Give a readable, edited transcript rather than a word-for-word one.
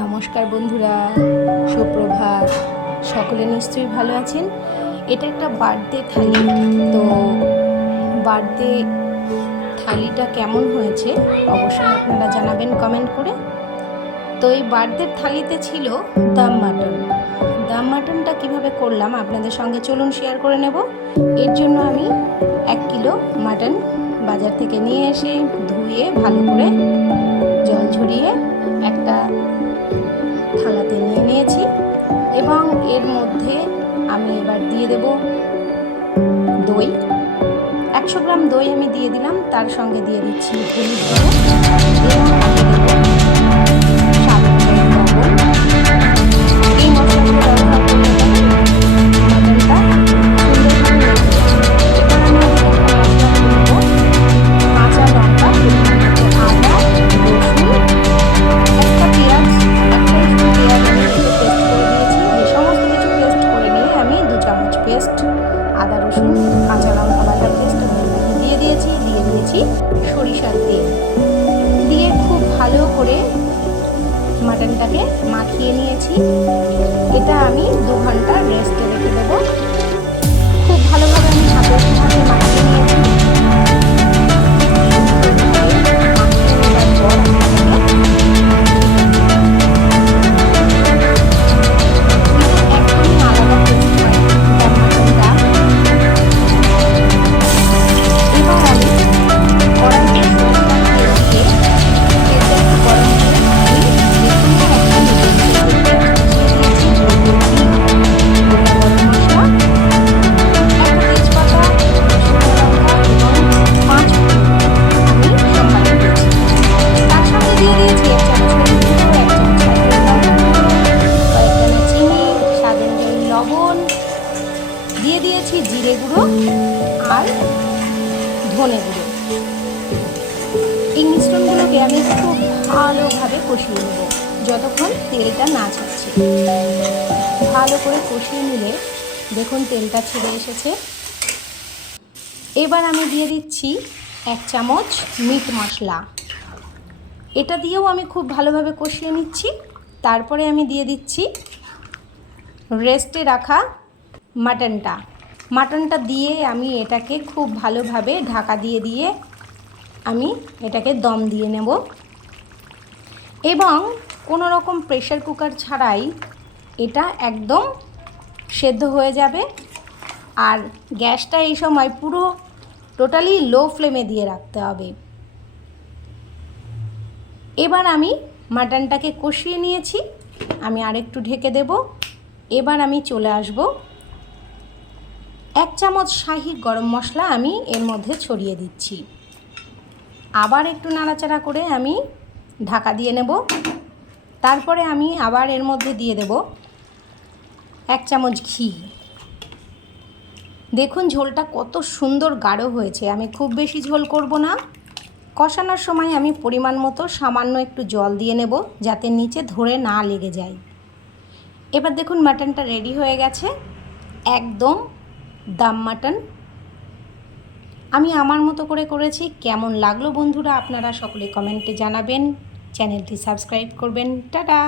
নমস্কার বন্ধুরা, সুপ্রভাত। সকলে নিশ্চয়ই ভালো আছেন। এটা একটা বার্থডে থালি। তো বার্থডে থালিটা কেমন হয়েছে অবশ্যই আপনারা জানাবেন কমেন্ট করে। তো এই বার্থডে থালিতে ছিল দাম মাটন। দাম মাটনটা কীভাবে করলাম আপনাদের সঙ্গে চলুন শেয়ার করে নেব। এর জন্য আমি 1 কিলো মাটন বাজার থেকে নিয়ে এসে ধুয়ে ভালো করে জল ঝরিয়ে একটা থালাতে নিয়ে নিয়েছি এবং এর মধ্যে আমি এবার দিয়ে দেব দই। 100 গ্রাম দই আমি দিয়ে দিলাম, তার সঙ্গে দিয়ে দিচ্ছি হলুদ গুঁড়ো এবং আমি দেবো স্বাদ অনুযায়ী লবণ। এই মশলাগুলো ব্যবহার করলে মাটনটা সুন্দরভাবে মেখে যাবে। এবার আমি এদিকে একটা মশলা দেব, কাঁচা লঙ্কা, পরিমাণ মতো আদা, রসুন, একটা পেঁয়াজ, একটা রসুন পেঁয়াজ আমি পেস্ট করে দিয়েছি। যে সমস্ত কিছু পেস্ট করে নিয়ে আমি 2 চামচ পেস্ট আদা রসুন কাঁচা লঙ্কা বাটা পেস্ট দিয়ে দিয়েছি। দিয়ে দিয়েছি সরিষার তেল দিয়ে খুব ভালো করে মাটনটাকে মাখিয়ে নিয়েছি। এটা আমি 2 ঘন্টা রেস্টে রেখে দেবো। খুব ভালোভাবে আমি হাতের সাথে মাখিয়ে নিয়েছি। দিয়ে দিয়েছি জিরে গুঁড়ো আর ধনে গুঁড়ো। এই মিশ্রণগুলোকে আমি খুব ভালোভাবে কষিয়ে নেব যতক্ষণ তেলটা না ছাড়ছে। ভালো করে কষিয়ে নিলে দেখুন তেলটা ছেড়ে এসেছে। এবার আমি দিয়ে দিচ্ছি 1 চামচ মিট মশলা। এটা দিয়েও আমি খুব ভালোভাবে কষিয়ে নিচ্ছি। তারপরে আমি দিয়ে দিচ্ছি রেস্টে রাখা মাটনটা দিয়ে আমি এটাকে খুব ভালোভাবে ঢাকা দিয়ে আমি এটাকে দম দিয়ে নেব এবং কোনো রকম প্রেসার কুকার ছাড়াই এটা একদম সেদ্ধ হয়ে যাবে। আর গ্যাসটা এই সময় পুরো টোটালি লো ফ্লেমে দিয়ে রাখতে হবে। এবার আমি মাটনটাকে কষিয়ে নিয়েছি, আমি আরেকটু ঢেকে দেব। এবার আমি চলে আসব। 1 চামচ শাহি গরম মশলা আমি এর মধ্যে ছড়িয়ে দিচ্ছি। আবার একটু নাড়াচাড়া করে আমি ঢাকা দিয়ে নেব। তারপরে আমি আবার এর মধ্যে দিয়ে দেব 1 চামচ ঘি। দেখুন ঝোলটা কত সুন্দর গাঢ় হয়েছে। আমি খুব বেশি ঝোল করব না। কষানোর সময় আমি পরিমাণ মতো সামান্য একটু জল দিয়ে নেব যাতে নিচে ধরে না লেগে যায়। এবার দেখুন মাটনটা রেডি হয়ে গেছে, একদম দাম মাটন। আমি আমার মতো করে করেছি। কেমন লাগলো বন্ধুরা আপনারা সকলে কমেন্টে জানাবেন। চ্যানেলটি সাবস্ক্রাইব করবেন। টাটা।